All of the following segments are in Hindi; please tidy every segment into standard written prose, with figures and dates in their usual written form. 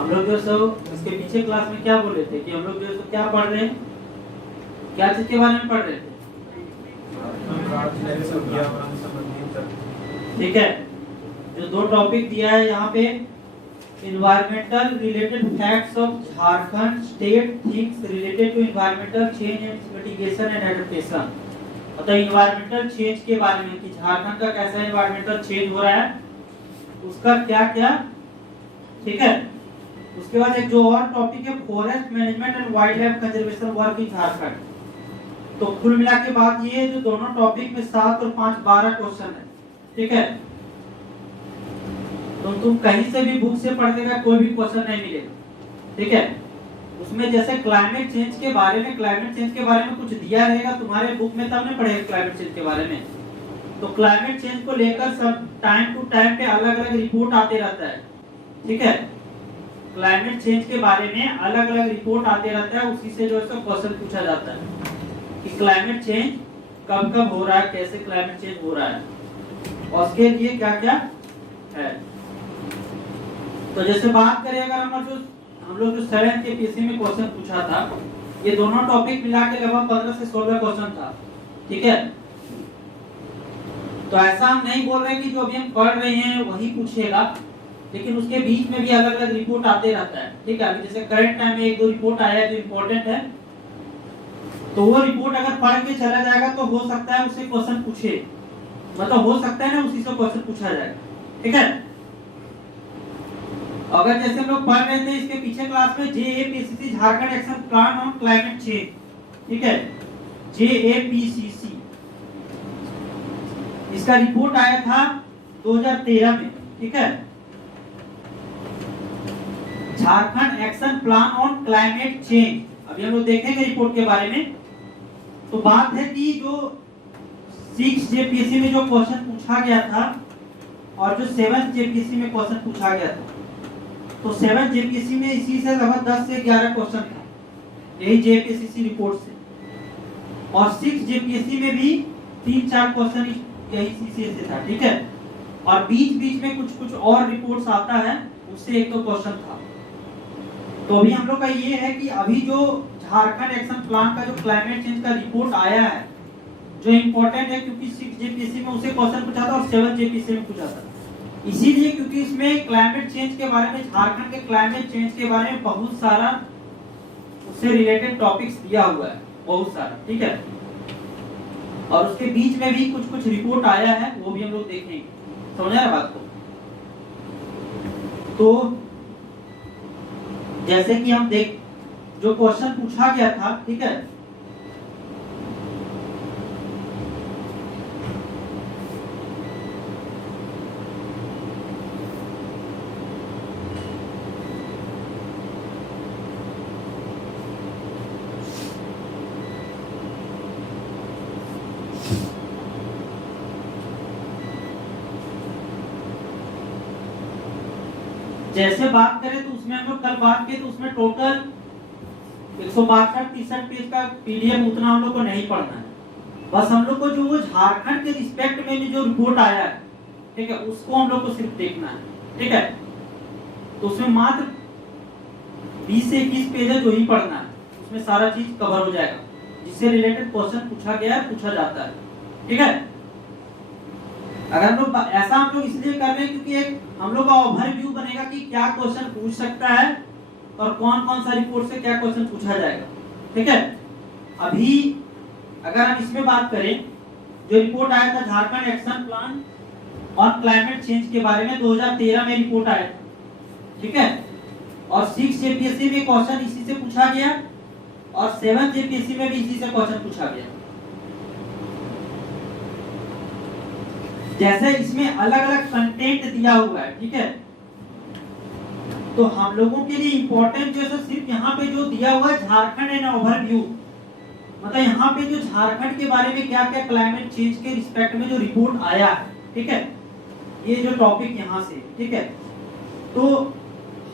हम लोग जो सब इसके पीछे क्लास में क्या बोल रहे थे कि हम लोग जो क्या पढ़ रहे हैं, क्या चीज के बारे में पढ़ रहे थे? ठीक है, जो दो टॉपिक दिया है यहाँ पे, environmental related facts of Jharkhand state, things related to environmental change and mitigation and adaptation. मतलब इन्वायरमेंटल चेंज के बारे में कि झारखंड का कैसा इन्वायरमेंटल चेंज हो रहा है, उसका क्या क्या, ठीक है। उसके बाद एक जो और टॉपिक है forest management and wild life conservation work in Jharkhand. तो कुल मिला के बात ये, जो दोनों टॉपिक में 7 और 5 12 क्वेश्चन है, ठीक है। तो तुम कहीं से भी बुक से पढ़ने का कोई भी क्वेश्चन नहीं मिलेगा, ठीक है। उसमें जैसे क्लाइमेट चेंज के बारे में कुछ दिया रहेगा तुम्हारे बुक में, तब नहीं पढ़ेगा क्लाइमेट चेंज के बारे में। तो क्लाइमेट चेंज को लेकर सब टाइम टू टाइम पे अलग अलग रिपोर्ट आते रहता है, ठीक है। क्लाइमेट चेंज के बारे में अलग अलग रिपोर्ट आते रहता है, उसी से जो है क्वेश्चन पूछा जाता है कि क्लाइमेट चेंज कब कब हो रहा है, कैसे क्लाइमेट चेंज हो रहा है, और उसके लिए क्या क्या है। तो जैसे बात करें अगर हम लोग जो 7th के पीसी में क्वेश्चन पूछा था, ये दोनों टॉपिक मिला के लगभग 15 से 16 क्वेश्चन था, ठीक है। तो ऐसा हम नहीं बोल रहे कि जो अभी हम पढ़ रहे हैं वही पूछेगा, लेकिन उसके बीच में भी अलग अलग रिपोर्ट आते रहता है, ठीक है। अभी जैसे करंट टाइम में 1-2 रिपोर्ट आया है जो इम्पोर्टेंट है, तो वो रिपोर्ट अगर पढ़ के चला जाएगा तो हो सकता है उससे क्वेश्चन पूछे, मतलब हो सकता है ना उसी से क्वेश्चन पूछा जाएगा, ठीक है। अगर जैसे हम लोग पढ़ रहे थे इसके पीछे क्लास में JAPCC Jharkhand action plan on climate change, ठीक है, JAPCC, इसका रिपोर्ट आया था 2013 में, ठीक है। Jharkhand action plan on climate change, अभी हम लोग देखेंगे रिपोर्ट के बारे में। तो बात है कि जो 6 JPSC में जो क्वेश्चन पूछा गया था और जो 7 JPSC में क्वेश्चन पूछा गया था, तो 7 JPSC में इसी से लगभग 10 से 11 क्वेश्चन था, यही JPSC रिपोर्ट से, और 6 JPSC में भी 3-4 क्वेश्चन यही इसी से था, ठीक है। और बीच बीच में कुछ कुछ और रिपोर्ट्स आता है, उससे 1-2 क्वेश्चन था। तो अभी हम लोग का ये है कि अभी जो झारखंड एक्शन प्लान का जो क्लाइमेट चेंज का रिपोर्ट आया है, जो इम्पोर्टेंट है क्योंकि 6 JPSC में उसे क्वेश्चन पूछा था और 7 JPSC में पूछा था, इसीलिए क्योंकि इसमें क्लाइमेट चेंज के बारे में, झारखंड के क्लाइमेट चेंज के बारे में बहुत सारा उससे रिलेटेड टॉपिक्स दिया हुआ है, बहुत सारा, ठीक है। और उसके बीच में भी कुछ कुछ रिपोर्ट आया है, वो भी हम लोग देखेंगे, समझा ना बात को। तो जैसे कि हम देख, जो क्वेश्चन पूछा गया था, ठीक है, जैसे बात करें तो उसमें हम लोग कल बात की, तो उसमें टोटल 162-63 पेज का PDF उतना हम लोग को नहीं पढ़ना है। बस हम लोग को जो वो झारखंड के रिस्पेक्ट में जो रिपोर्ट आया है, ठीक है, उसको हम लोग को सिर्फ देखना है, ठीक है। तो उसमें मात्र 20 से 21 पेज है जो ही पढ़ना है, उसमें सारा चीज कवर हो जाएगा, जिससे रिलेटेड क्वेश्चन पूछा गया है, पूछा जाता है, ठीक है। अगर हम लोग ऐसा हम लोग इसलिए कर रहे हैं क्योंकि एक हम लोग का ओवरव्यू बनेगा कि क्या क्वेश्चन पूछ सकता है और कौन कौन सा रिपोर्ट से क्या क्वेश्चन पूछा जाएगा, ठीक है। अभी अगर हम इसमें बात करें, जो रिपोर्ट आया था Jharkhand action plan on climate change के बारे में 2013 में रिपोर्ट आया था, ठीक है। और 6 JPSC में क्वेश्चन इसी से पूछा गया और 7 JPSC में भी इसी से क्वेश्चन पूछा गया। जैसे इसमें अलग अलग कंटेंट दिया हुआ है, ठीक है। तो हम लोगों के लिए इंपॉर्टेंट जो है सिर्फ यहाँ पे जो दिया हुआ है झारखंड एंड ओवरव्यू, मतलब यहाँ पे जो झारखंड के बारे में क्या क्या क्लाइमेट चेंज के रिस्पेक्ट में जो रिपोर्ट आया है, ठीक है, ये जो टॉपिक यहाँ से, ठीक है। तो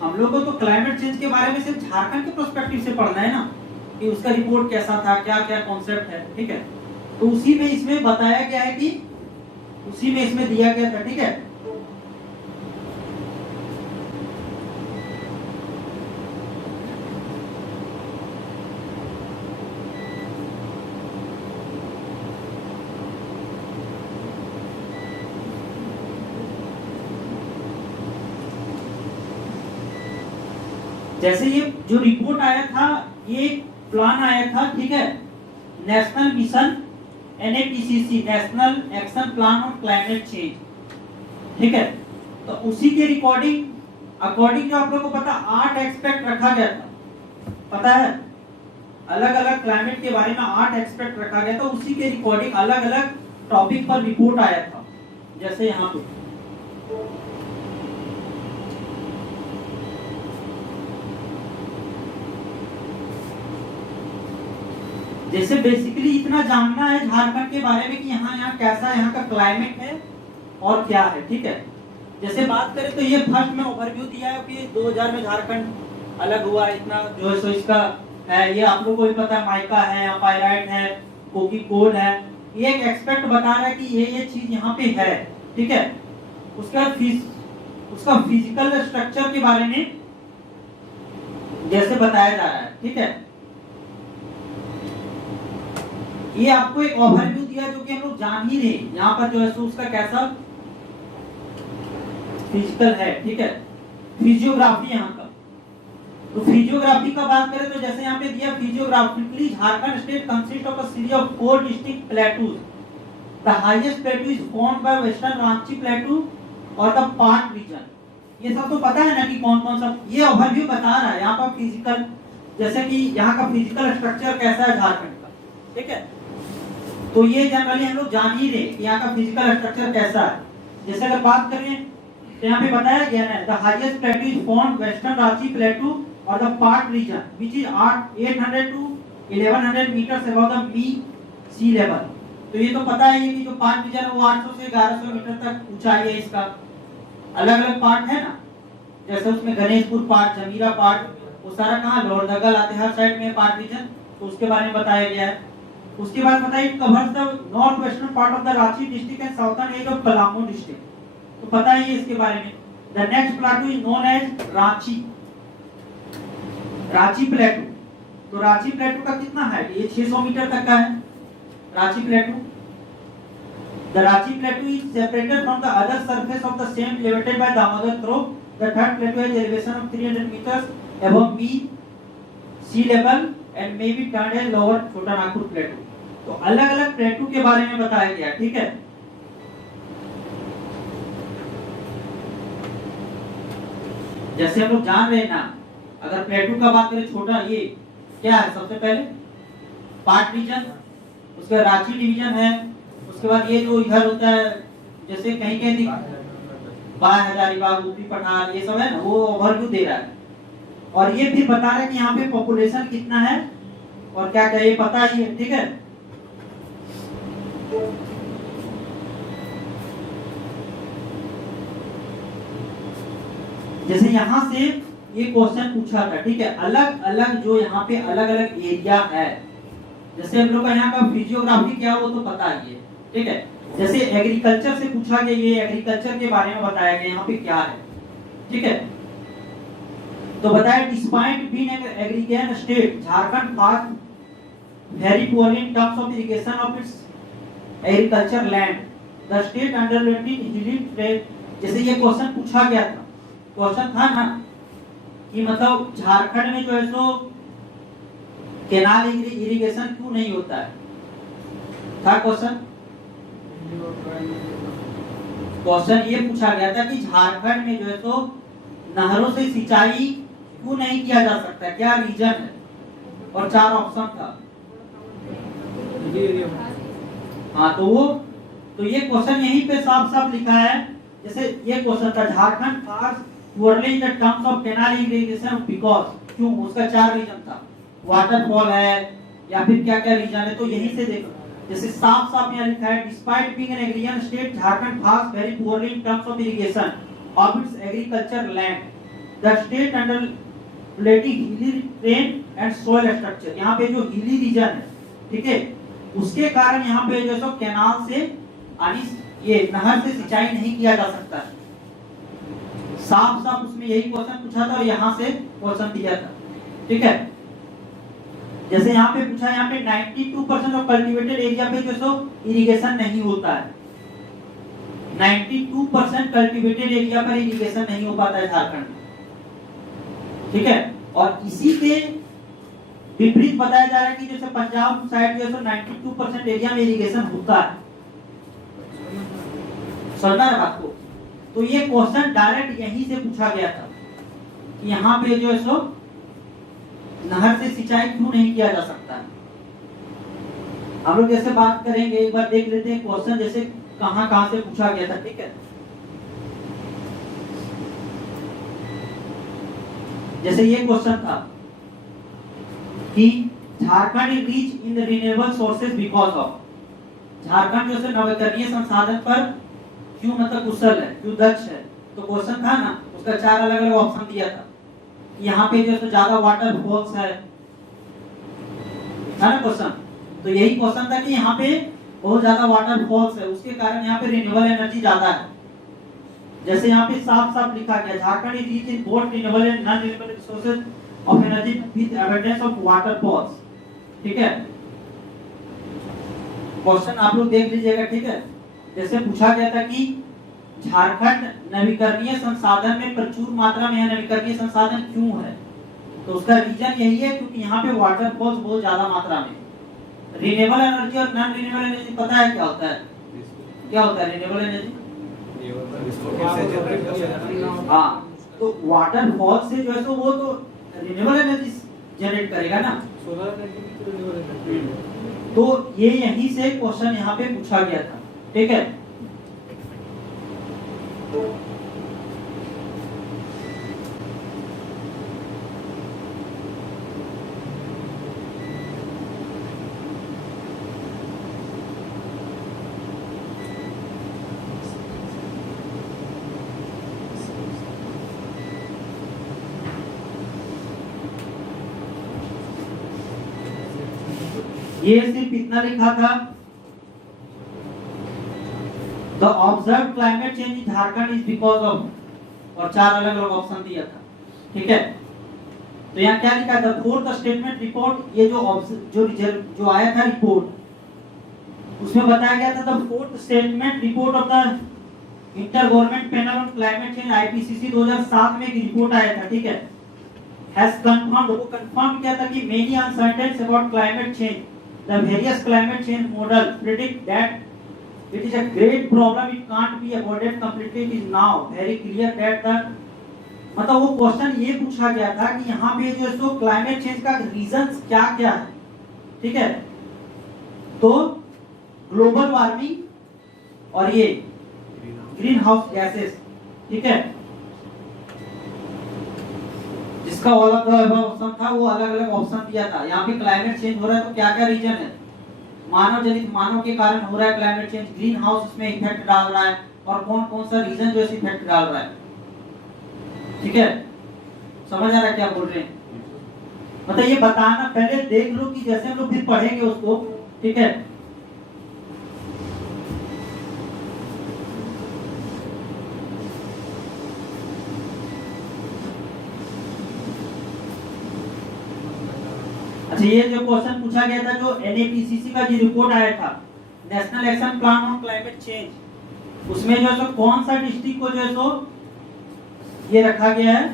हम लोग को तो क्लाइमेट चेंज के बारे में सिर्फ झारखंड के पर्सपेक्टिव से पढ़ना है ना, कि उसका रिपोर्ट कैसा था, क्या क्या कॉन्सेप्ट है, ठीक है। तो उसी में इसमें बताया गया है कि उसी में इसमें दिया गया था, ठीक है। जैसे ये जो रिपोर्ट आया था, ये प्लान आया था, ठीक है, national mission NAPCC, national action plan on climate change, ठीक है। तो उसी के अकॉर्डिंग जो आप लोगों को पता 8 एक्सपेक्ट रखा गया था, पता है, अलग अलग क्लाइमेट के बारे में 8 एक्सपेक्ट रखा गया था, उसी के रिकॉर्डिंग अलग अलग टॉपिक पर रिपोर्ट आया था। जैसे यहाँ पे जैसे बेसिकली इतना जानना है झारखंड के बारे में कि यहाँ कैसा यहाँ का क्लाइमेट है और क्या है, ठीक है। जैसे बात करें तो ये फर्स्ट में ओवरव्यू दिया है कि 2000 में झारखंड अलग हुआ, इतना जो है सो इसका है, ये आप लोगों को भी पता है, माइका है, पाइराइट है, कोकी कोल है, ये एक एक्सपेक्ट बता रहा है कि ये चीज यहाँ पे है, ठीक है। उसका फिजिकल स्ट्रक्चर के बारे में जैसे बताया जा रहा है, ठीक है। ये आपको एक ओवरव्यू दिया जो कि हम लोग जान ही रहे, यहाँ पर जो है सो उसका कैसा फिजिकल है, ठीक है। फिजियोग्राफी यहाँ का, तो फिजियोग्राफी का बात करें तो जैसे यहाँ पे दिया, physiographically Jharkhand state consist of a series of 4 distinct plateaus. The highest plateau is formed by western Ranchi plateau और द पार्ट रीजन। ये सब तो पता है ना कि कौन कौन सा, ये ओवरव्यू बता रहा है यहाँ पर फिजिकल, जैसे कि यहाँ का फिजिकल स्ट्रक्चर कैसा है झारखंड का, ठीक है। तो ये जनरली हम लोग जान ही रहे कि यहाँ का फिजिकल स्ट्रक्चर कैसा है। जैसे अगर बात करें तो यहाँ पे बताया गया है, the highest plateau is formed western Ranchi plateau और the part region which is 800 to 1100 metre above the sea level. तो ये तो पता है कि जो पार्ट रीजन है वो 800 से 1100 मीटर तक ऊंचाई है इसका। अलग अलग पार्ट है ना, जैसे उसमें गणेशपुर पार्ट, जमीरा पार्ट, वो सारा कहाँ लोहरदगा लातेहार साइड में पार्ट रीजन, तो उसके बारे में बताया गया है। उसके बाद बताइए covers the north western part of the Ranchi district and southern edge of Palamu district, तो पता है ये इसके बारे में। The next plateau is known as Ranchi plateau. तो रांची प्लेटू का कितना है, ये 600 मीटर तक का है Ranchi plateau. The Ranchi plateau is separated from the other surface of the same elevated by Damodar throw. The third plateau has elevation of 300 meters above sea level and may be termed as lower छोटा नागपुर प्लेटू। तो अलग अलग प्लेटू के बारे में बताया गया, ठीक है। जैसे हम लोग जान रहे हैं ना, अगर प्लेटू का बात करें, छोटा ये क्या है, सबसे पहले पार्ट रीजन, उसके बाद रांची डिवीजन है, उसके बाद ये जो इधर होता है, जैसे कहीं कहीं बाय हजारीबाग, यूपी पठार, ये सब है ना, वो ओवरव्यू दे रहा है। और ये फिर बता रहा है कि यहाँ पे पॉपुलेशन कितना है और क्या क्या, ये पता ही है, ठीक है। जैसे यहाँ से ये क्वेश्चन पूछा था, ठीक है, अलग अलग जो यहाँ पे अलग अलग एरिया है, जैसे हम लोग का यहाँ का फिजियोग्राफी क्या वो तो पता ही है, ठीक है। जैसे एग्रीकल्चर से पूछा गया, ये एग्रीकल्चर के बारे में बताया गया यहाँ पे क्या है, ठीक है। तो बताया despite being an agrarian state, Jharkhand fares very poorly in terms of irrigation of its agriculture land. The state underwent hilly trade. जैसे ये क्वेश्चन पूछा गया था, क्वेश्चन था ना कि मतलब झारखंड में जो है सो केनाल इरिगेशन क्यों नहीं होता है, था क्वेश्चन। क्वेश्चन ये पूछा गया था कि झारखंड में जो है सो नहरों से सिंचाई क्यों नहीं किया जा सकता, क्या रीजन है, और 4 ऑप्शन था। हाँ, तो ये क्वेश्चन यहीं पे साफ साफ लिखा है। जैसे ये क्वेश्चन था, Jharkhand fares poorly in the terms of canal irrigation because, क्यों, उसका 4 रीजन था, वाटरफॉल है या फिर क्या क्या रीजन है, तो यहीं से देखो। जैसे साफ साफ यहाँ लिखा है, despite being an agrarian state, Jharkhand fares very poorly in terms of irrigation of its agriculture land, the state under relating hilly terrain and soil structure। यहाँ पे जो हिली रीजन है, ठीक है, उसके कारण यहाँ पे जो सो कैनाल से ये नहर से सिंचाई नहीं किया जा सकता। साफ साफ उसमें यही क्वेश्चन पूछा था और यहाँ से क्वेश्चन दिया था, ठीक है। जैसे यहाँ पे पूछा, यहाँ पे 92% ऑफ कल्टीवेटेड एरिया पे जो सो इरिगेशन नहीं होता है, 92% कल्टीवेटेड एरिया पर इरिगेशन नहीं हो पाता है झारखंड में, ठीक है। और इसी के विपरीत बताया जा रहा है कि जैसे पंजाब साइड जो है 92% एरिया में इरिगेशन होता है। समझ रहे बात को? तो ये क्वेश्चन डायरेक्ट यहीं से पूछा गया था कि यहाँ पे जो है सो नहर से सिंचाई क्यों नहीं किया जा सकता है। हम लोग जैसे बात करेंगे, एक बार देख लेते हैं क्वेश्चन जैसे कहां से पूछा गया था। ठीक है, जैसे ये क्वेश्चन था कि Jharkhand is rich in the renewable sources because of, Jharkhand जो है नवीकरणीय संसाधन पर क्यों मतलब कुशल है, क्यों दक्ष है। तो क्वेश्चन था ना, उसका 4 अलग अलग ऑप्शन दिया था। यहाँ पे जो है ज्यादा वाटर फॉल्स है ना क्वेश्चन। तो यही क्वेश्चन था कि यहाँ पे बहुत ज्यादा वाटर फॉल्स है, उसके कारण यहाँ पे रिन्यूएबल एनर्जी ज्यादा है। जैसे यहाँ पे साफ साफ लिखा गया Jharkhand is rich in both renewable and non renewable resources of energy with abundance of water falls. ठीक है, क्वेश्चन आप लोग देख लीजिएगा। ठीक है, जैसे पूछा गया था कि झारखंड नवीकरणीय संसाधन में प्रचुर मात्रा में नवीकरणीय संसाधन क्यों है। तो उसका रीजन यही है क्योंकि यहाँ पे वाटर फॉल्स बहुत ज्यादा मात्रा में। रिन्यूएबल एनर्जी और नॉन रिन्यूएबल एनर्जी पता है क्या होता है? क्या होता है रिन्यूएबल एनर्जी? हाँ, तो वाटर फॉल्स से जो है तो वो तो रिन्यूएबल एनर्जी जनरेट करेगा ना। तो ये यहीं से क्वेश्चन यहाँ पे पूछा गया था। ठीक है, ये सिर्फ इतना लिखा था, the observe climate change in Jharkhand is because of, और 4 अलग अलग ऑप्शन दिया था। ठीक है, तो यहाँ क्या लिखा था? फोर्थ स्टेटमेंट रिपोर्ट, ये जो आया था रिपोर्ट, उसमें बताया गया था the fourth statement report of the inter government panel on climate change IPCC 2007 में एक रिपोर्ट आया था। ठीक है, हैज कंफर्म्ड, वो कंफर्म किया था कि many uncertainties about climate change, the various climate change model predict that it is a great problem, it can't be avoided completely, it is now very clear that the, मतलब वो क्वेश्चन ये पूछा गया था कि यहाँ पे जो है सो क्लाइमेट चेंज का रीजंस क्या क्या है। ठीक है, तो ग्लोबल वार्मिंग और ये ग्रीन हाउस गैसेस। ठीक है, जिसका ऑप्शन था वो अलग अलग ऑप्शन दिया था। यहाँ पे क्लाइमेट चेंज हो रहा है तो क्या क्या रीजन है? मानव जनित, मानव के कारण हो रहा है क्लाइमेट चेंज, ग्रीन हाउस इसमें इफेक्ट डाल रहा है, और कौन कौन सा रीजन जो है इफेक्ट डाल रहा है। ठीक है, समझ आ रहा है क्या बोल रहे हैं? मतलब ये बताना पहले देख लो कि जैसे हम लोग फिर पढ़ेंगे उसको। ठीक है, अच्छा, ये जो क्वेश्चन पूछा गया था, जो एनएपीसीसी का जो रिपोर्ट आया था, national action plan on climate change, उसमें जो है सो कौन सा डिस्ट्रिक्ट को जो है सो ये रखा गया है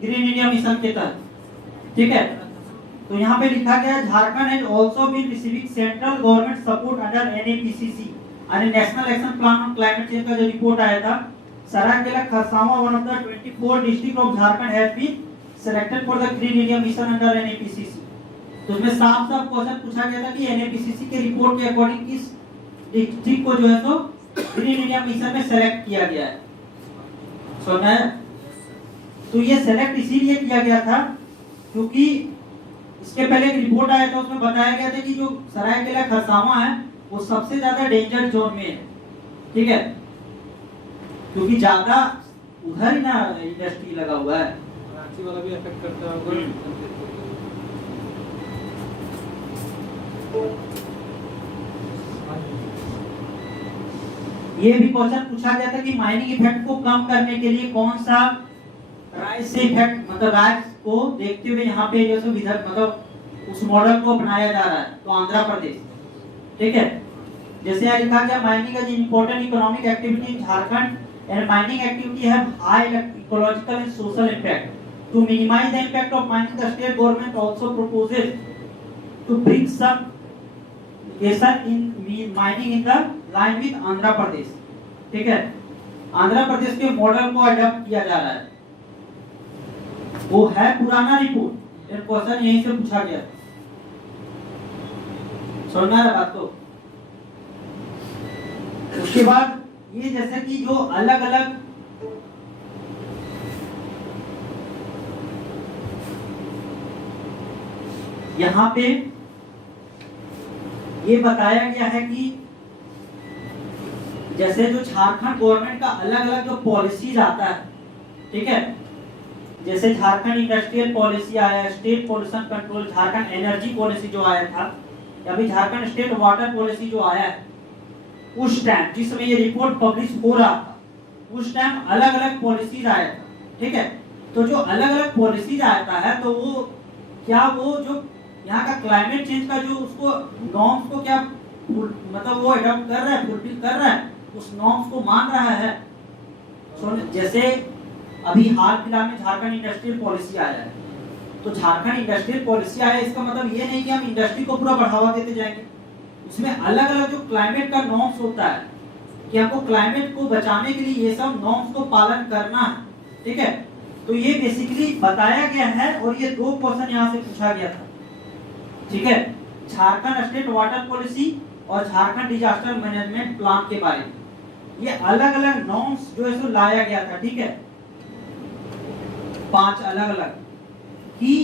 ग्रीन इंडिया मिशन के तहत। ठीक है, तो यहाँ पे लिखा गया है Jharkhand has also been receiving central government support under NAPCC और national action plan on climate change का जो रिपोर्ट आया था, Seraikela Kharsawan one of the 24 district of Jharkhand has been selected for the green India mission under NAPCC. तो उसमें साफ साफ क्वेश्चन पूछा गया था कि एनएपीसीसी के रिपोर्ट के अकॉर्डिंग किस डिस्ट्रिक्ट को जो है तो ग्रीन इंडिया मिशन में सेलेक्ट किया गया है। समझा? तो ये सेलेक्ट इसीलिए किया गया था क्योंकि इसके पहले एक रिपोर्ट आया था, उसमें बताया गया था कि जो सरायकेला खरसावां है वो सबसे ज्यादा डेंजर जोन में है। ठीक है, क्योंकि ज्यादा उधर ही ना इंडस्ट्री लगा हुआ है, रांची वाला भी अफेक्ट करता है। ये भी क्वेश्चन पूछा गया था कि माइनिंग इफेक्ट को कम करने के लिए कौन सा राइज से इफेक्ट, मतलब राइज को देखते हुए यहाँ पे जो सो विधर मतलब उस मॉडल को अपनाया जा रहा है, तो आंध्र प्रदेश। ठीक है, जैसे यहाँ लिखा गया mining is important economic activity in Jharkhand and mining activity have high ecological and social impact. To minimize the impact of mining, the state government also proposes to bring some irrigation in mining in the line with Andhra Pradesh. ठीक है, आंध्र प्रदेश के मॉडल को अडॉप्ट किया जा रहा है। वो है पुराना रिपोर्ट, एक क्वेश्चन यहीं से पूछा गया। समझ में आ रहा बात को? उसके बाद ये जैसे कि जो अलग अलग यहाँ पे ये बताया गया है कि जैसे जो झारखंड गवर्नमेंट का अलग अलग जो पॉलिसीज आता है, ठीक है, जैसे झारखंड इंडस्ट्रियल पॉलिसी आया, state pollution control, Jharkhand energy policy जो आया था, या फिर झारखंड स्टेट वाटर पॉलिसी जो आया है, उस टाइम जिस समय ये रिपोर्ट पब्लिश हो रहा था, उस टाइम अलग अलग पॉलिसीज आया था। ठीक है, तो जो अलग अलग पॉलिसीज आता है तो वो क्या, वो जो यहाँ का क्लाइमेट चेंज का जो उसको नॉर्म्स को क्या मतलब वो अडॉप्ट कर रहा है, फुलफिल कर रहा है, उस नॉर्म्स को मान रहा है। जैसे अभी हाल फिलहाल में झारखंड इंडस्ट्रियल पॉलिसी आया है, तो झारखंड इंडस्ट्रियल पॉलिसी आया, इसका मतलब ये नहीं कि हम इंडस्ट्री को पूरा बढ़ावा देते जाएंगे। उसमें अलग अलग जो क्लाइमेट का नॉर्म्स होता है कि हमको क्लाइमेट को बचाने के लिए ये सब नॉर्म्स को पालन करना है। ठीक है, तो ये बेसिकली बताया गया है और ये दो क्वेश्चन यहाँ से पूछा गया था। ठीक है, झारखंड स्टेट वाटर पॉलिसी और झारखंड डिजास्टर मैनेजमेंट प्लान के बारे में ये अलग अलग नॉर्म्स जो है सो लाया गया था। ठीक है, 5 अलग अलग कि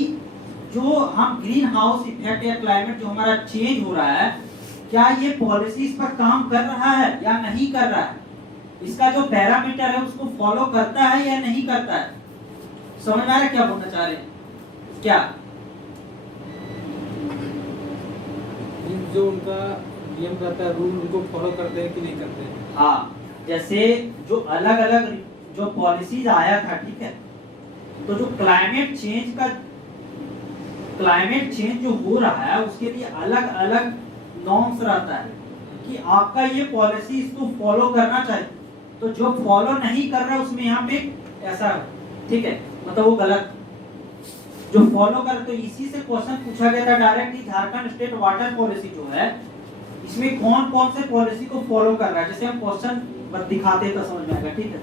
जो हम ग्रीन हाउस इफेक्ट या क्लाइमेट जो हमारा चेंज हो रहा है, क्या ये पॉलिसीज पर काम कर रहा है या नहीं कर रहा है, इसका जो पैरामीटर है उसको फॉलो करता है या नहीं करता है। समझ में आ रहा है क्या बोलना चाह रहे हैं क्या? जो उनका नियम रहता है, रूल, उनको फॉलो करते हैं कि नहीं करते हैं। हाँ, जैसे जो अलग अलग जो पॉलिसीज आया था, ठीक है, तो जो क्लाइमेट चेंज जो हो रहा है उसके लिए अलग अलग नॉर्म्स रहता है कि आपका ये पॉलिसी इसको फॉलो करना चाहिए, तो जो फॉलो नहीं कर रहा है उसमें यहाँ पे ऐसा, ठीक है, मतलब वो गलत, जो फॉलो कर, तो इसी से क्वेश्चन पूछा गया था directly, Jharkhand state water policy जो है इसमें कौन कौन से पॉलिसी को फॉलो कर रहा है। जैसे हम क्वेश्चन दिखाते तो समझ में आएगा। ठीक है,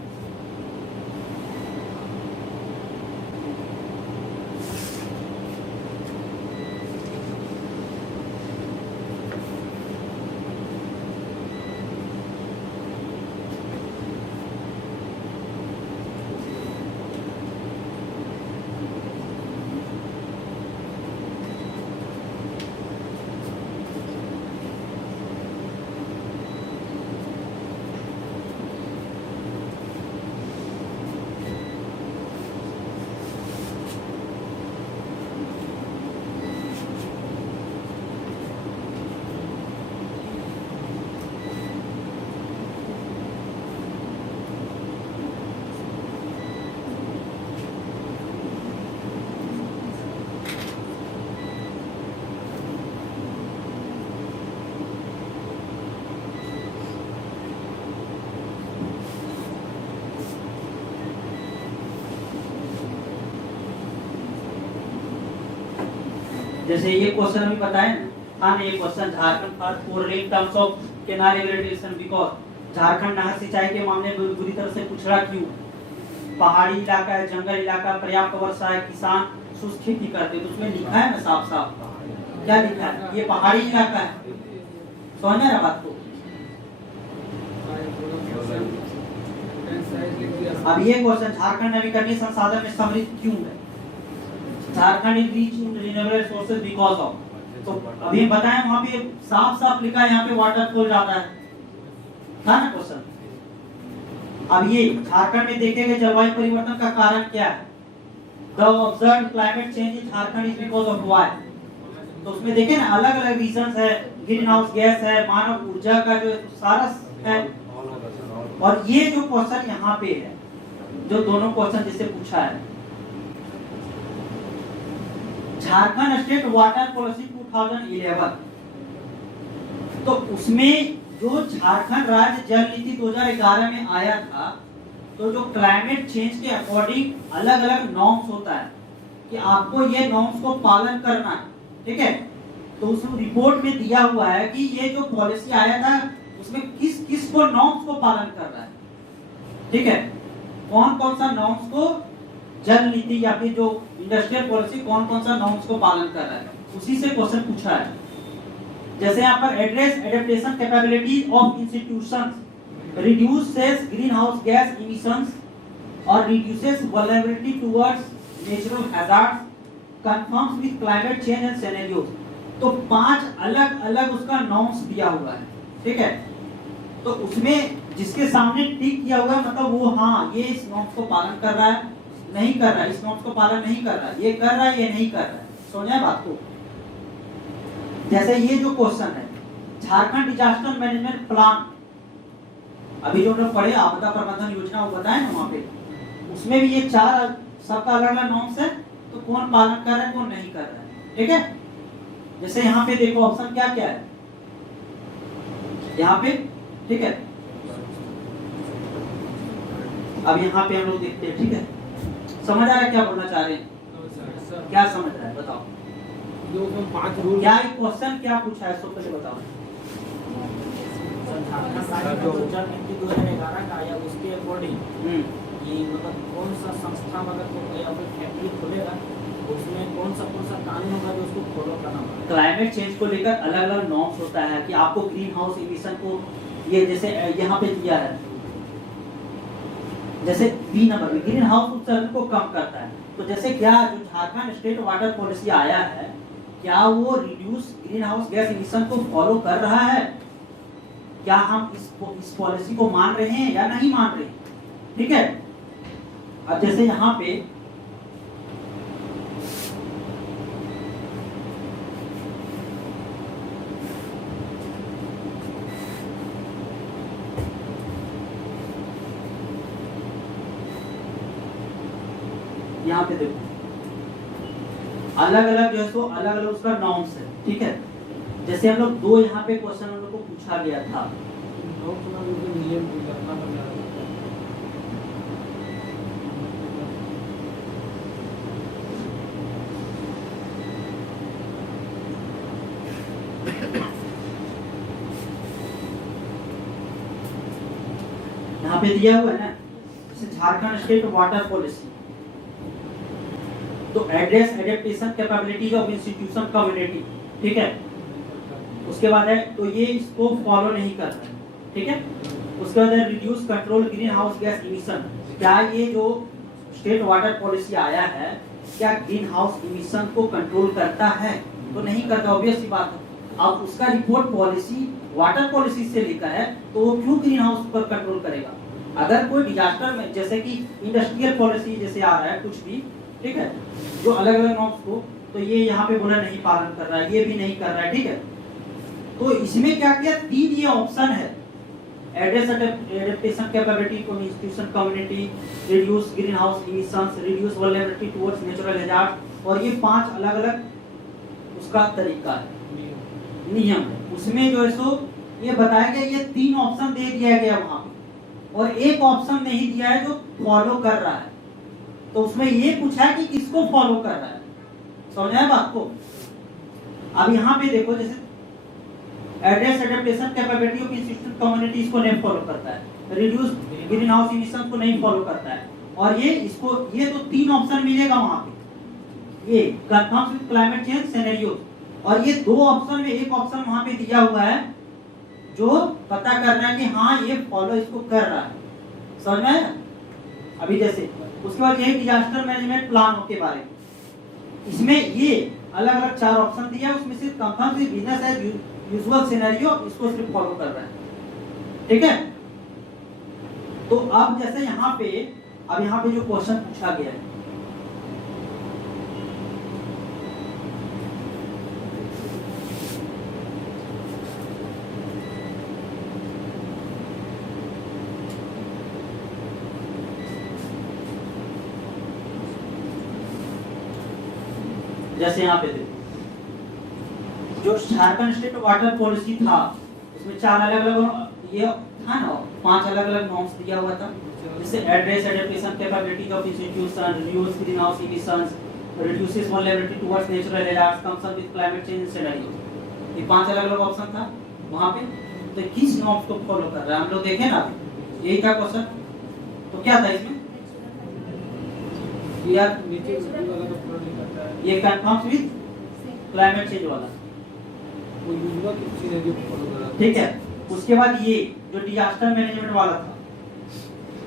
जैसे ये क्वेश्चन अभी बताए था ना, ये question Jharkhand for in terms of canal regulation because Jharkhand नहर सिंचाई के मामले में बुरी तरह से पिछड़ा क्यों? पहाड़ी इलाका है, जंगल इलाका, पर्याप्त वर्षा है, किसान शुष्क खेती करते, तो उसमें लिखा है ना साफ साफ, क्या लिखा है, ये पहाड़ी इलाका है। समझ में आ रहा बात को? अब ये क्वेश्चन झारखंड नवीकरणीय संसाधन में समृद्ध क्यों है? Jharkhand is rich in renewable resources because of, तो अभी बताएं वहां पे साफ साफ लिखा है, यहाँ पे वाटरफॉल ज्यादा है, था ना क्वेश्चन। अब ये झारखंड में देखे गए जलवायु परिवर्तन का कारण क्या है? The observed climate change in Jharkhand is because of why, तो उसमें देखे ना अलग अलग रीजंस है, ग्रीन हाउस गैस है, मानव ऊर्जा का जो सारा है, और ये जो क्वेश्चन यहाँ पे है, जो दोनों क्वेश्चन जिससे पूछा है, झारखंड स्टेट वाटर पॉलिसी 2011, तो उसमें जो झारखंड राज्य जल नीति 2011 में आया था, तो जो क्लाइमेट चेंज के अकॉर्डिंग अलग अलग नॉर्म्स होता है कि आपको ये नॉर्म्स को पालन करना है, ठीक है। तो उस रिपोर्ट में दिया हुआ है कि ये जो पॉलिसी आया था उसमें किस किस को नॉर्म्स को पालन कर रहा है, ठीक है। कौन कौन सा नॉर्म्स को, जल नीति या फिर जो इंडस्ट्रियल पॉलिसी कौन कौन सा नॉर्म्स को पालन कर रहा है, उसी से क्वेश्चन पूछा है। जैसे यहाँ पर address adaptation capability of institutions, reduces greenhouse gas emissions or reduces vulnerability towards natural hazards, conforms with climate change and scenarios। तो 5 अलग अलग उसका नॉर्म्स दिया हुआ है, ठीक है। तो उसमें जिसके सामने टिक किया हुआ है मतलब वो हाँ ये इस नॉर्म्स को पालन कर रहा है, नहीं कर रहा है, इस नॉर्म्स को पालन नहीं कर रहा है, ये कर रहा है, ये नहीं कर रहा है। समझे बात को? जैसे ये जो क्वेश्चन है झारखंड डिजास्टर मैनेजमेंट प्लान, अभी जो लोग पढ़े आपदा प्रबंधन योजना वो बताए ना वहाँ पे, उसमें भी ये 4 सबका अलग अलग नॉर्म्स है। तो कौन पालन कर रहा है कौन नहीं कर रहा है, ठीक है। जैसे यहाँ पे देखो ऑप्शन क्या क्या है यहाँ पे, ठीक है। अब यहाँ पे हम लोग देखते हैं, ठीक है। समझ आ रहा है क्या बोलना चाह रहे हैं? क्या समझ रहा है बताओ? जो 5 रूल क्या क्वेश्चन क्या पूछा है, सो पहले बताओ। झारखंड राज्य जल नीति 2011 का आया, उसके अकॉर्डिंग कि मतलब कौन सा संस्था मतलब या फिर फैक्ट्री खोलेगा उसमें कौन सा कानून होगा जो उसको फॉलो करना होगा। क्लाइमेट चेंज को लेकर अलग अलग नॉर्म्स होता है कि आपको ग्रीन हाउस इमिशन को, ये जैसे यहाँ पे दिया है, जैसे बी नंबर में ग्रीन हाउस उत्सर्जन को कम करता है। तो जैसे क्या जो झारखंड स्टेट वाटर पॉलिसी आया है, क्या वो reduce green house gas emission को फॉलो कर रहा है? क्या हम इस पॉलिसी को मान रहे हैं या नहीं मान रहे हैं, ठीक है। अब जैसे यहाँ पे यहाँ पे देखो अलग अलग जो है सो अलग अलग उसका नॉर्म्स है, ठीक है। जैसे हम लोग 2 यहाँ पे क्वेश्चन हम लोग को पूछा गया था, नियम करना पड़ेगा। यहाँ पे दिया हुआ है ना, जैसे झारखंड स्टेट वाटर पॉलिसी, तो address adaptation capabilities of institution community, ठीक है। उसके बाद है तो ये इसको फॉलो नहीं कर रहा है, ठीक है। उसके बाद है reduce control green house gas emission, क्या ये जो स्टेट वाटर पॉलिसी आया है क्या ग्रीन हाउस इमिशन को कंट्रोल करता है? तो नहीं करता, ऑब्वियस सी बात है। अब उसका रिपोर्ट पॉलिसी वाटर पॉलिसी से लिखा है तो वो क्यों ग्रीन हाउस पर कंट्रोल करेगा? अगर कोई डिजास्टर में जैसे कि इंडस्ट्रियल पॉलिसी जैसे आ रहा है कुछ भी, ठीक है, जो अलग अलग नॉर्म्स को, तो ये यहाँ पे बोला नहीं पालन कर रहा है, ये भी नहीं कर रहा है, ठीक है। तो इसमें क्या किया, 3 ये ऑप्शन है, address adaptation capability of institution community, reduce green house emissions, reduce vulnerability towards natural hazard, और ये 5 अलग अलग उसका तरीका है, नियम है। उसमें जो है सो ये बताया गया, ये 3 ऑप्शन दे दिया गया वहां पे, और एक ऑप्शन नहीं दिया है जो फॉलो कर रहा है। तो उसमें ये पूछा है कि किसको फॉलो कर रहा है, समझ आया बात को? अब यहाँ पे देखो जैसे address adaptation capability of institution community इसको नहीं फॉलो करता है, रिड्यूस ग्रीन हाउस इमिशन को नहीं फॉलो करता है, और ये इसको, ये तो 3 ऑप्शन मिलेगा वहां पे, ये confirms with climate change scenario, और ये 2 ऑप्शन में एक ऑप्शन वहां पे दिया हुआ है जो पता कर रहा है कि हाँ ये फॉलो इसको कर रहा है, समझ में आया? अभी जैसे उसके बाद ये डिजास्टर मैनेजमेंट प्लान के बारे में, इसमें ये अलग अलग 4 ऑप्शन दिया है, उसमें से कंफर्म से बिजनेस एज यूजुअल सिनेरियो इसको सिर्फ फॉलो कर रहा है, ठीक है। तो अब जैसे यहाँ पे, अब यहाँ पे जो क्वेश्चन पूछा गया है, जैसे यहाँ पे देखो जो झारखंड स्टेट वाटर पॉलिसी था उसमें 4 अलग अलग ये था ना, 5 अलग अलग नॉर्म्स दिया हुआ था, जैसे address adaptation capability of institution, reduce green house emissions, reduces vulnerability towards natural hazards, concern with climate change scenario. ये 5 अलग अलग ऑप्शन था वहां पे। तो किस नॉर्म्स को फॉलो कर रहा है हम लोग देखें ना, यही था क्वेश्चन। तो क्या था इसमें, यार नीचे वाला तो फॉलो नहीं करता है, ये कंफर्म्स विद क्लाइमेट चेंज वाला, वो यूजुअल सिनेरियो को फॉलो कर रहा है। ठीक है। उसके बाद ये जो डिजास्टर मैनेजमेंट वाला था,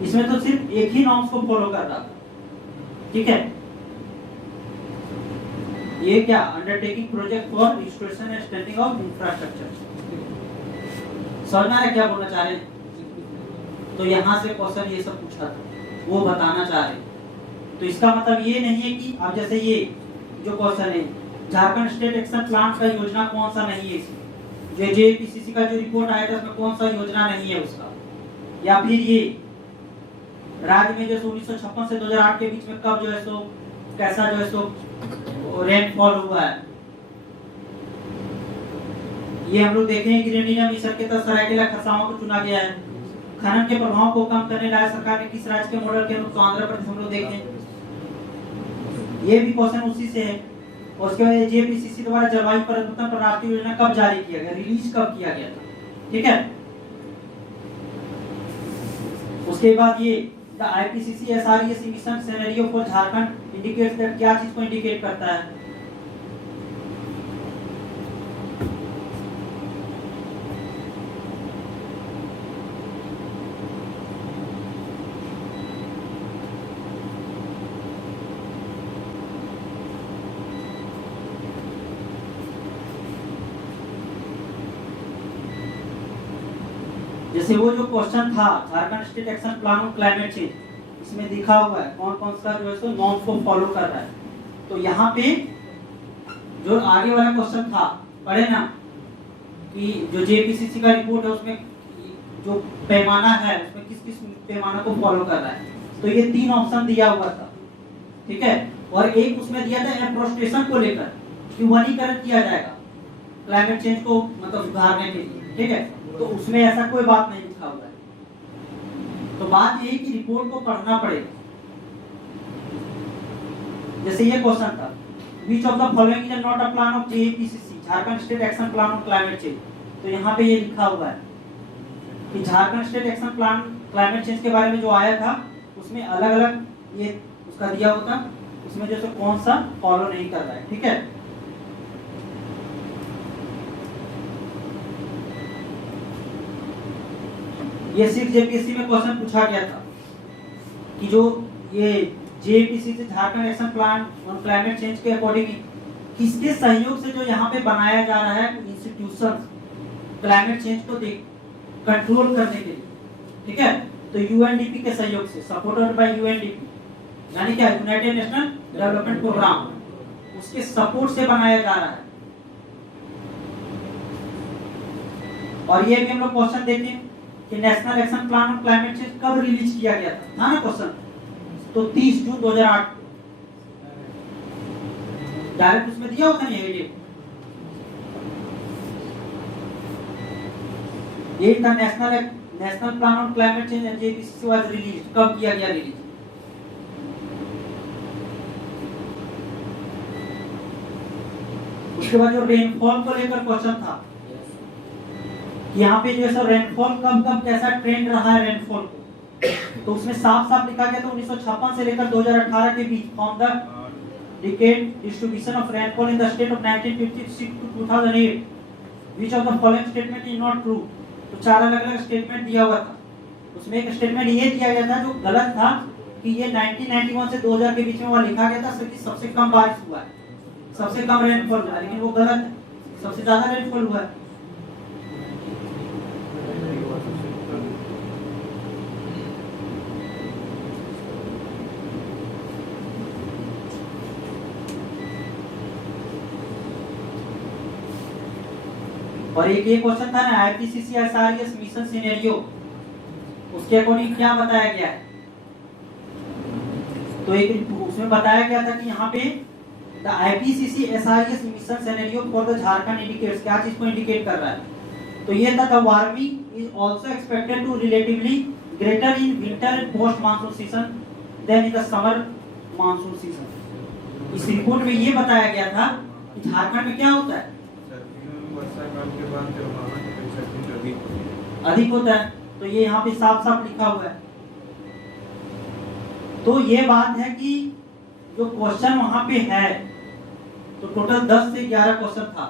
इसमें तो सिर्फ एक ही नॉर्म्स को फॉलो कर रहा था, ठीक है। ये क्या, undertaking project for restoration and strengthening of infrastructure. समझ में आ रहा है क्या बोलना चाह रहे हैं? तो यहाँ से क्वेश्चन ये सब पूछा था, वो बताना चाह रहे। तो इसका मतलब ये नहीं है कि अब जैसे ये जो क्वेश्चन है, झारखंड स्टेट एक्शन प्लान का योजना कौन सा नहीं है इसमें, जो जेपीसीसी का जो रिपोर्ट आया था उसमें कौन सा योजना नहीं है उसका, या फिर ये राज्य में जैसे 1956 से 2008 के बीच में कब जो है सो कैसा जो है सो रेनफॉल हुआ है, ये हम लोग देखें कि ग्रेनिना मिशन के तहत सरायकेला खरसावां को चुना गया है। खनन के प्रभाव को कम करने राज्य सरकार ने किस राज्य के मॉडल के अनुसार, आंध्र प्रदेश हम लोग देखें, ये भी क्वेश्चन उसी से है। और उसके बाद जेपीसीसी द्वारा जलवायु परिवर्तन पर राष्ट्रीय योजना कब जारी किया गया, रिलीज कब किया गया था, ठीक है। उसके बाद ये the IPCC SRES mission scenario for Jharkhand indicates that, क्या चीज को इंडिकेट करता है, जैसे वो जो क्वेश्चन था Jharkhand state action plan on climate change, इसमें दिखा हुआ है कौन कौन सा जो है सो नॉर्म्स को फॉलो कर रहा है। तो यहाँ पे जो आगे वाला क्वेश्चन था पढ़े ना, कि जो जेपीसीसी का रिपोर्ट है उसमें जो पैमाना है उसमें किस किस पैमाना को फॉलो कर रहा है। तो ये 3 ऑप्शन दिया हुआ था, ठीक है। और एक उसमें दिया था एफोरेस्टेशन को लेकर कि वनीकरण किया जाएगा क्लाइमेट चेंज को मतलब सुधारने के लिए, ठीक है। तो उसमें ऐसा कोई बात नहीं लिखा हुआ है। तो बात ये है कि रिपोर्ट को पढ़ना पड़ेगा। जैसे ये क्वेश्चन था, which of the following is not a plan of JPCC, Jharkhand state action plan on climate change. तो यहाँ पे ये लिखा हुआ है कि Jharkhand state action plan climate change के बारे में जो आया था उसमें अलग अलग ये उसका दिया होता, उसमें जैसे कौन सा फॉलो नहीं कर रहा है, ठीक है। ये 6 जेपीएससी में क्वेश्चन पूछा गया था कि जो ये जेपीसी से Jharkhand action plan on climate change के अकॉर्डिंग किसके सहयोग से जो यहाँ पे बनाया जा रहा है इंस्टीट्यूशन क्लाइमेट चेंज को कंट्रोल करने के लिए, ठीक है। तो यूएनडीपी के सहयोग से, सपोर्टेड बाय यूएनडीपी, यानी क्या, यूनाइटेड नेशनल डेवलपमेंट प्रोग्राम, उसके सपोर्ट से बनाया जा रहा है। और ये भी हम लोग क्वेश्चन देखें कि national action plan on climate change कब रिलीज किया गया था ना क्वेश्चन, तो 30 जून 2008 डायरेक्ट उसमें दिया होता नहीं है। ये था national plan on climate change and JPC was release, कब किया गया रिलीज। उसके बाद जो रेनफॉल को लेकर क्वेश्चन था, यहाँ पे जो है रेनफॉल कब कब कैसा ट्रेंड रहा है रेनफॉल को, तो उसमें साफ साफ लिखा गया था 1956 से लेकर 2018 के बीच from the decade distribution of rainfall in the state of 1956 to 2008 which of the following statement is not true. तो 4 अलग अलग स्टेटमेंट दिया हुआ था, उसमें एक स्टेटमेंट ये दिया गया था जो गलत था कि ये 1991 से 2000 के बीच में वहां लिखा गया था कि सबसे कम बारिश हुआ है, सबसे कम रेनफॉल हुआ है, लेकिन वो गलत है, सबसे ज्यादा रेनफॉल हुआ है। और एक ये क्वेश्चन था ना आईपीसीसी एसआरईएस मिशन सिनेरियो, उसके अकॉर्डिंग क्या बताया गया है। तो एक उसमें बताया गया था कि यहाँ पे the IPCC SRES mission scenario for the Jharkhand indicates, क्या चीज को इंडिकेट कर रहा है। तो ये था the warming is also expected to relatively greater in winter and post monsoon season than in the summer monsoon season। इस रिपोर्ट में ये बताया गया था कि झारखंड में क्या होता है, वर्षा काल के बाद त्योहारों की अपेक्षा कुछ अधिक होता है। तो ये यहाँ पे साफ साफ लिखा हुआ है। तो ये बात है कि जो क्वेश्चन वहां पे है, तो टोटल 10 से 11 क्वेश्चन था,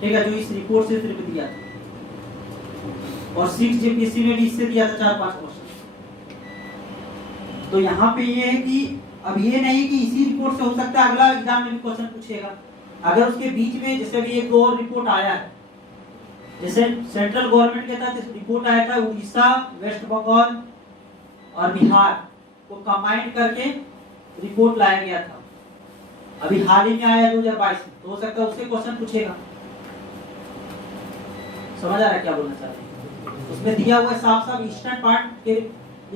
ठीक है, जो इस रिपोर्ट से सिर्फ दिया था, और 6 जेपीएससी में भी इससे दिया था 4-5 क्वेश्चन। तो यहाँ पे ये है कि अब ये नहीं कि इसी रिपोर्ट से हो सकता है अगला एग्जाम में भी क्वेश्चन पूछेगा। अगर उसके बीच में जैसे भी 1-2 और रिपोर्ट आया है, जैसे सेंट्रल गवर्नमेंट के तहत रिपोर्ट आया था उड़ीसा, वेस्ट बंगाल और बिहार को कंबाइन करके रिपोर्ट लाया गया था, अभी हाल ही में आया 2022 में, तो हो सकता है उससे क्वेश्चन पूछेगा। समझ आ रहा है क्या बोलना चाह रहे हैं? उसमें दिया हुआ साफ साफ ईस्टर्न पार्ट के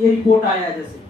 ये रिपोर्ट आया है जैसे।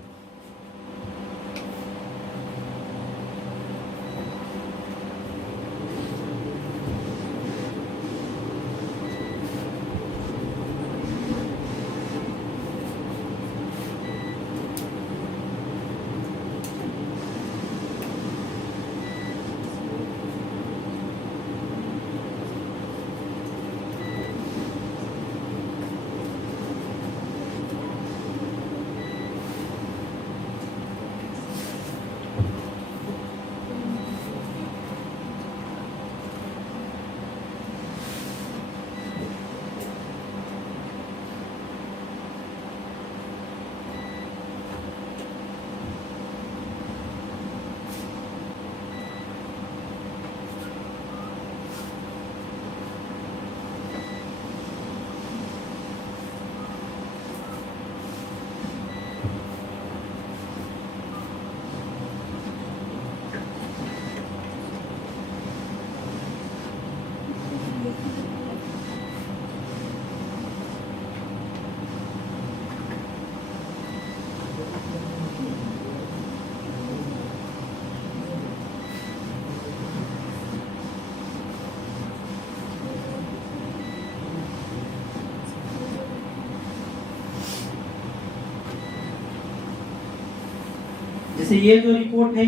जैसे ये जो रिपोर्ट है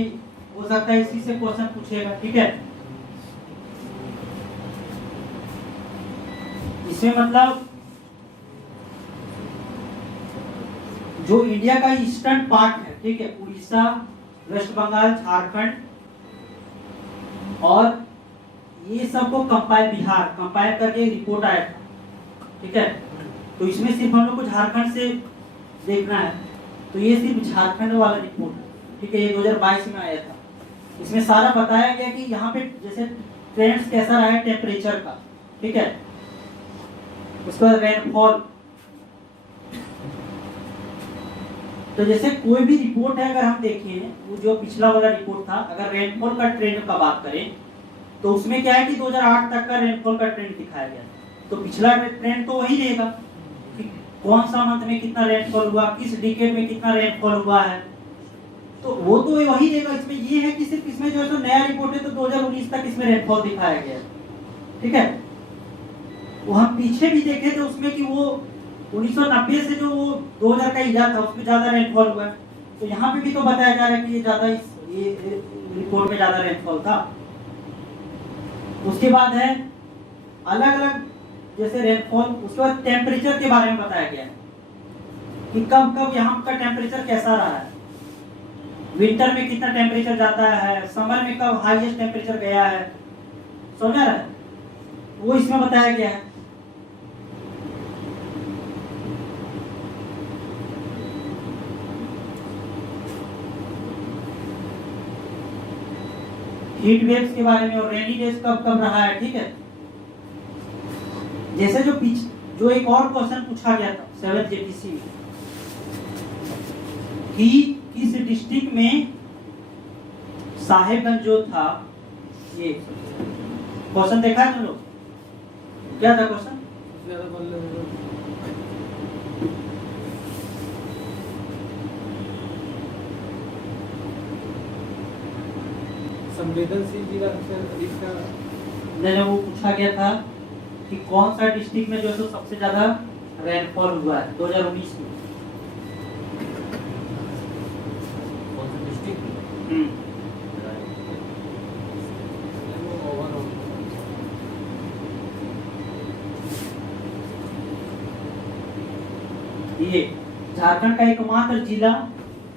हो सकता है इसी से क्वेश्चन पूछेगा, ठीक है। इसमें मतलब जो इंडिया का ईस्टर्न पार्ट है, ठीक है, उड़ीसा, वेस्ट बंगाल, झारखंड और ये सबको कंपाइल, बिहार कंपाइल करके रिपोर्ट आया था, ठीक है। तो इसमें सिर्फ हम लोग को झारखंड से देखना है, तो ये सिर्फ झारखंड वाला रिपोर्ट है, ठीक है, ये 2022 में आया था। इसमें सारा बताया गया कि यहाँ पे जैसे ट्रेंड्स कैसा रहा है टेम्परेचर का, ठीक है, उसके बाद रेनफॉल। तो जैसे कोई भी रिपोर्ट है अगर हम देखें, वो जो पिछला वाला रिपोर्ट था, अगर रेनफॉल का ट्रेंड का बात करें तो उसमें क्या है कि 2008 तक का रेनफॉल का ट्रेंड दिखाया गया, तो पिछला ट्रेंड तो वही रहेगा कि कौन सा मंथ में कितना रेनफॉल हुआ, किस डिकेड में कितना रेनफॉल हुआ है, तो वो तो वही रहेगा। इसमें ये है कि सिर्फ इसमें जो है तो नया रिपोर्ट है, तो 2019 तक इसमें रेनफॉल दिखाया गया है, ठीक है। वो हम पीछे भी देखे थे उसमें कि वो 1990 से जो वो 2000 का ईयर था उसमें ज्यादा रेनफॉल हुआ है, तो यहाँ पे भी तो बताया जा रहा है कि ये ज्यादा ये रिपोर्ट में ज्यादा रेनफॉल था। उसके बाद है अलग अलग जैसे रेनफॉल, उसके बाद टेम्परेचर के बारे में बताया गया है कि कब कब यहाँ का टेम्परेचर कैसा रहा है, विंटर में कितना टेम्परेचर जाता है, समर में कब हाईएस्ट टेम्परेचर गया है, समझ रहा है, वो इसमें बताया गया है। हीट वेव्स के बारे में और रेनी डेज कब कब रहा है, ठीक है। जैसे जो एक और क्वेश्चन पूछा गया था 7th जेपीसी में कि किस डिस्ट्रिक्ट में साहेबगंज जो था, ये क्वेश्चन देखा है तुम लोग, क्या था क्वेश्चन? संवेदनशील जिला इसका वो पूछा गया था कि कौन सा डिस्ट्रिक्ट में जो है सबसे ज्यादा रेनफॉल हुआ है 2019 में, वो ओवरऑल ये झारखंड का एकमात्र जिला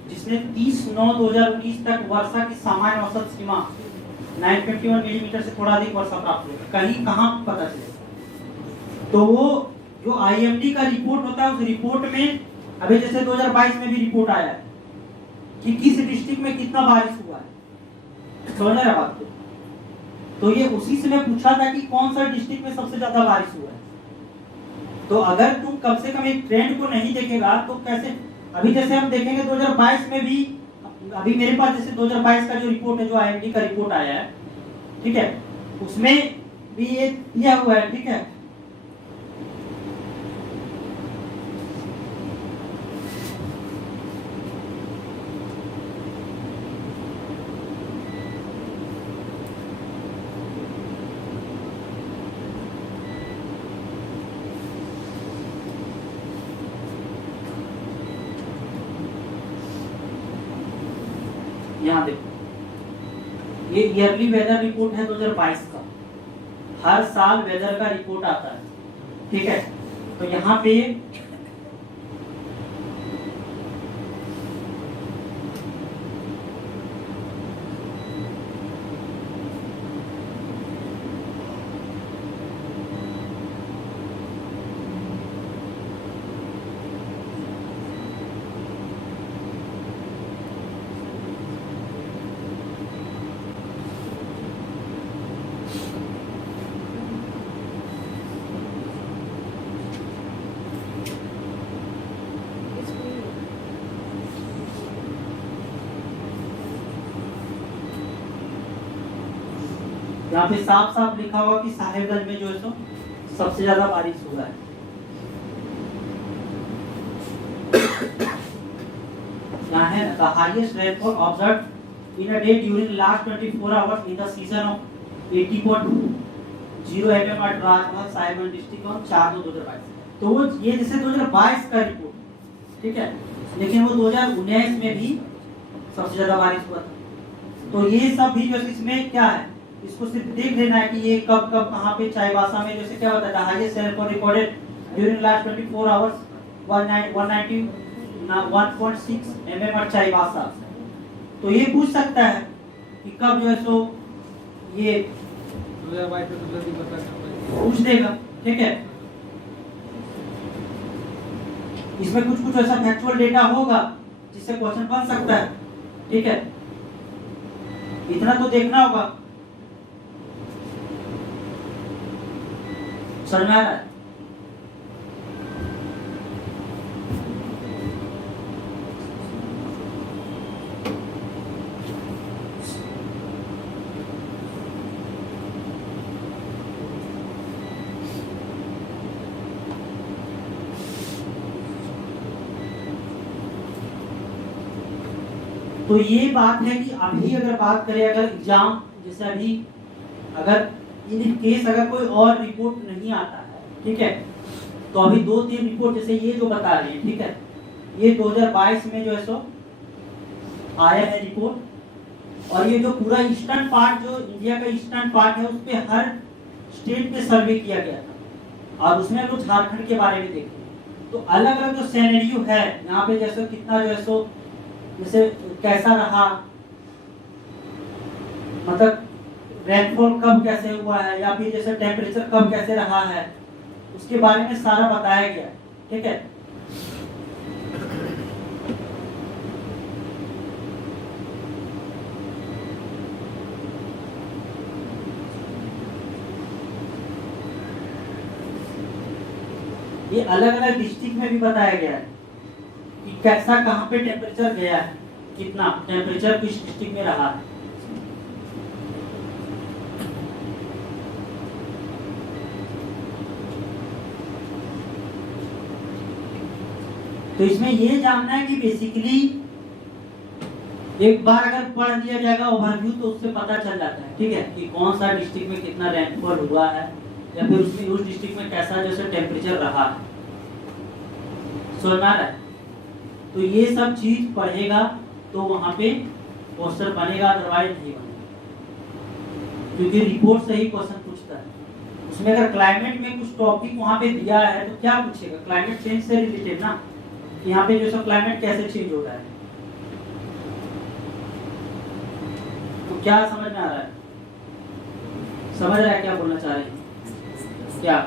जिसने 30/9/2019 तक वर्षा की सामान्य औसत सीमा 951 मिलीमीटर से थोड़ा अधिक वर्षा प्राप्त हुई। कहीं कहाँ पता चले तो वो जो आईएमडी का रिपोर्ट होता है उस रिपोर्ट में अभी जैसे 2022 में भी रिपोर्ट आया है कि किस डिस्ट्रिक्ट में कितना बारिश हुआ है, समझ रहे बात को। तो ये उसी से मैं पूछा था कि कौन सा डिस्ट्रिक्ट में सबसे ज्यादा बारिश हुआ है। तो अगर तुम कम से कम एक ट्रेंड को नहीं देखेगा तो कैसे, अभी जैसे हम देखेंगे 2022 में भी, अभी मेरे पास जैसे 2022 का जो रिपोर्ट है, जो आईएमडी का रिपोर्ट आया है, ठीक है, उसमें भी ये दिया हुआ है, ठीक है। यहाँ देखो ये ईयरली वेदर रिपोर्ट है 2022 का, हर साल वेदर का रिपोर्ट आता है, ठीक है। तो यहाँ पे यहाँ पे साफ साफ लिखा हुआ कि साहेबगंज में जो है सो सबसे ज्यादा बारिश हुआ है। यहाँ है the highest rainfall observed in a day during last 24 hours in the season of 80.0 mm at Rajmahal Sahebganj district on 4/2/2022। तो वो ये जैसे 2022 का रिपोर्ट, ठीक है, लेकिन वो 2019 में भी सबसे ज्यादा बारिश हुआ था। तो ये सब भी जो इसमें क्या है, इसको सिर्फ देख लेना है कि ये कब कब कहाँ पे चाईबासा में जैसे क्या होता है, highest rainfall recorded during last 24 hours 191.6 mm at Chaibasa. तो ये पूछ सकता है कि कब जो है सो ये 2022 में तो जल्दी पता करना पूछ देगा, ठीक है। इसमें कुछ कुछ ऐसा फैक्चुअल डेटा होगा जिससे क्वेश्चन बन सकता है, ठीक है। इतना तो देखना होगा, समझ में आ रहा है। तो ये बात है कि अभी अगर बात करें, अगर एग्जाम जैसे अभी अगर इन केस अगर कोई और रिपोर्ट नहीं आता है, ठीक है, तो अभी 2-3 रिपोर्ट जैसे ये जो बता रही है, ठीक है, ये 2022 में जो है सो आया है रिपोर्ट। और ये जो पूरा ईस्टर्न पार्ट, जो इंडिया का ईस्टर्न पार्ट है, उस पे हर स्टेट पे सर्वे किया गया था और उसमें लोग झारखंड के बारे में देखे। तो अलग अलग जो सिनेरियो है यहाँ पे, जैसे कितना जो है सो जैसे कैसा रहा, मतलब रेनफॉल कब कैसे हुआ है, या फिर जैसे टेम्परेचर कब कैसे रहा है, उसके बारे में सारा बताया गया, ठीक है। ये अलग अलग डिस्ट्रिक्ट में भी बताया गया है कि कैसा कहाँ पे टेम्परेचर गया है, कितना टेम्परेचर किस डिस्ट्रिक्ट में रहा है। तो इसमें ये जानना है कि बेसिकली एक बार अगर पढ़ लिया जाएगा ओवरव्यू तो उससे पता चल जाता है, ठीक है, कि कौन सा डिस्ट्रिक्ट में कितना रेनफॉल हुआ है, या फिर उसमें उस डिस्ट्रिक्ट में कैसा जैसे टेम्परेचर रहा है, समझ में आ रहा है। तो ये सब चीज पढ़ेगा तो वहां पे क्वेश्चन बनेगा, अदरवाइज नहीं बनेगा, क्योंकि रिपोर्ट से ही क्वेश्चन पूछता है। उसमें अगर क्लाइमेट में कुछ टॉपिक वहाँ पे दिया है तो क्या पूछेगा, क्लाइमेट चेंज से रिलेटेड ना, यहाँ पे जो सो क्लाइमेट कैसे चेंज हो रहा है, तो क्या समझ में आ रहा है, समझ रहा है क्या बोलना चाह रहे हैं, क्या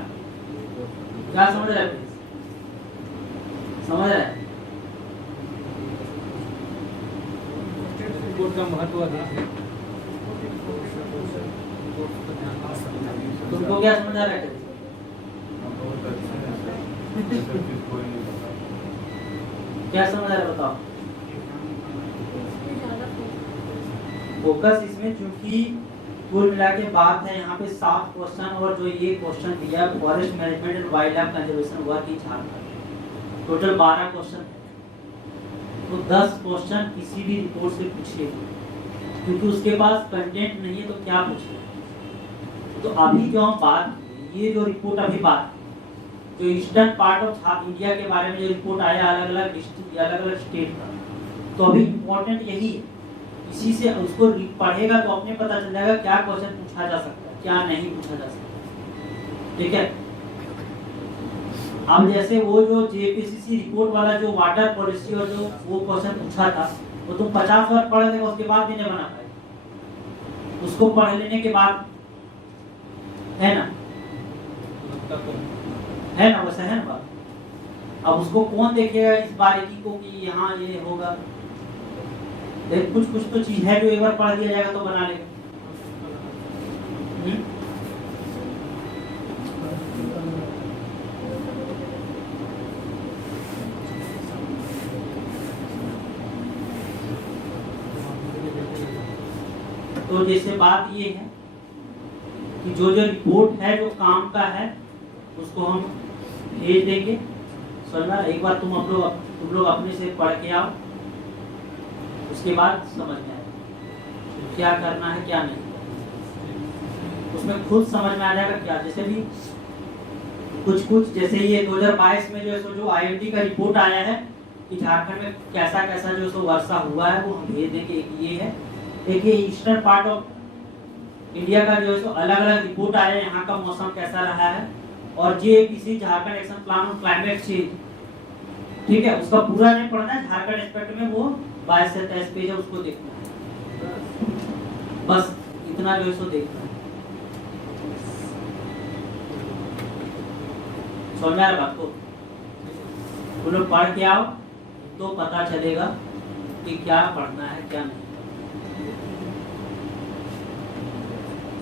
क्या समझ रहा है, समझ रहा है? रिपोर्ट का महत्व अधिक है। तुमको क्या समझ आ रहा है? बहुत अच्छा है सर, ये सब चीज कोई नहीं पता। क्या समझ आ रहा है बताओ? फोकस इसमें चूंकि कुल मिला के बात है यहाँ पे 7 क्वेश्चन और जो ये क्वेश्चन दिया forest management and wild life conservation work in Jharkhand, total 12 question है। तो 10 क्वेश्चन किसी भी रिपोर्ट से पूछेगी, क्योंकि उसके पास कंटेंट नहीं है तो क्या पूछेगा। तो अभी जो हम बात, ये जो रिपोर्ट अभी बात, जो ईस्टर्न पार्ट ऑफ इंडिया के बारे में जो रिपोर्ट आया अलग अलग डिस्ट्रिक्ट अलग अलग स्टेट का, तो अभी इम्पोर्टेंट यही है, इसी से उसको पढ़ेगा तो अपने पता चल जाएगा क्या क्वेश्चन पूछा जा सकता है, क्या नहीं पूछा जा सकता। ठीक है, अब जैसे वो जो जेपीसीसी रिपोर्ट वाला जो वाटर पॉलिसी और जो वो क्वेश्चन पूछा था, वो तुम 50 बार पढ़ लेगा उसके बाद भी नहीं बना पाए, उसको पढ़ लेने के बाद, है ना, है ना, वैसा है ना बात। अब उसको कौन देखेगा इस बारीकी को कि यहाँ ये होगा, देख कुछ कुछ तो चीज है जो एक बार पढ़ दिया जाएगा तो बना लेगा। तो जैसे बात ये है कि जो जो रिपोर्ट है जो काम का है उसको हम भेज देंगे, समझना। एक बार तुम लोग अपने से पढ़ के आओ, उसके बाद समझ में आएगा क्या करना है क्या नहीं, उसमें खुद समझ में आ जाएगा क्या। जैसे भी कुछ जैसे ये 2022 में जो आईएमडी का रिपोर्ट आया है कि झारखंड में कैसा कैसा जो सो वर्षा हुआ है वो हम भेज देंगे। एक ये है, एक ये ईस्टर्न पार्ट ऑफ इंडिया का जो है अलग अलग रिपोर्ट आया है, यहाँ का मौसम कैसा रहा है, और JPC Jharkhand action plan on climate change, ठीक है, उसका पूरा नहीं पढ़ना है, झारखंड एस्पेक्ट में वो 22 से 23 पेज है, उसको देखना है, बस इतना जो है सो देखना है। समझ में आ रहा बात को? तुम लोग पढ़ के आओ तो पता चलेगा कि क्या पढ़ना है क्या नहीं।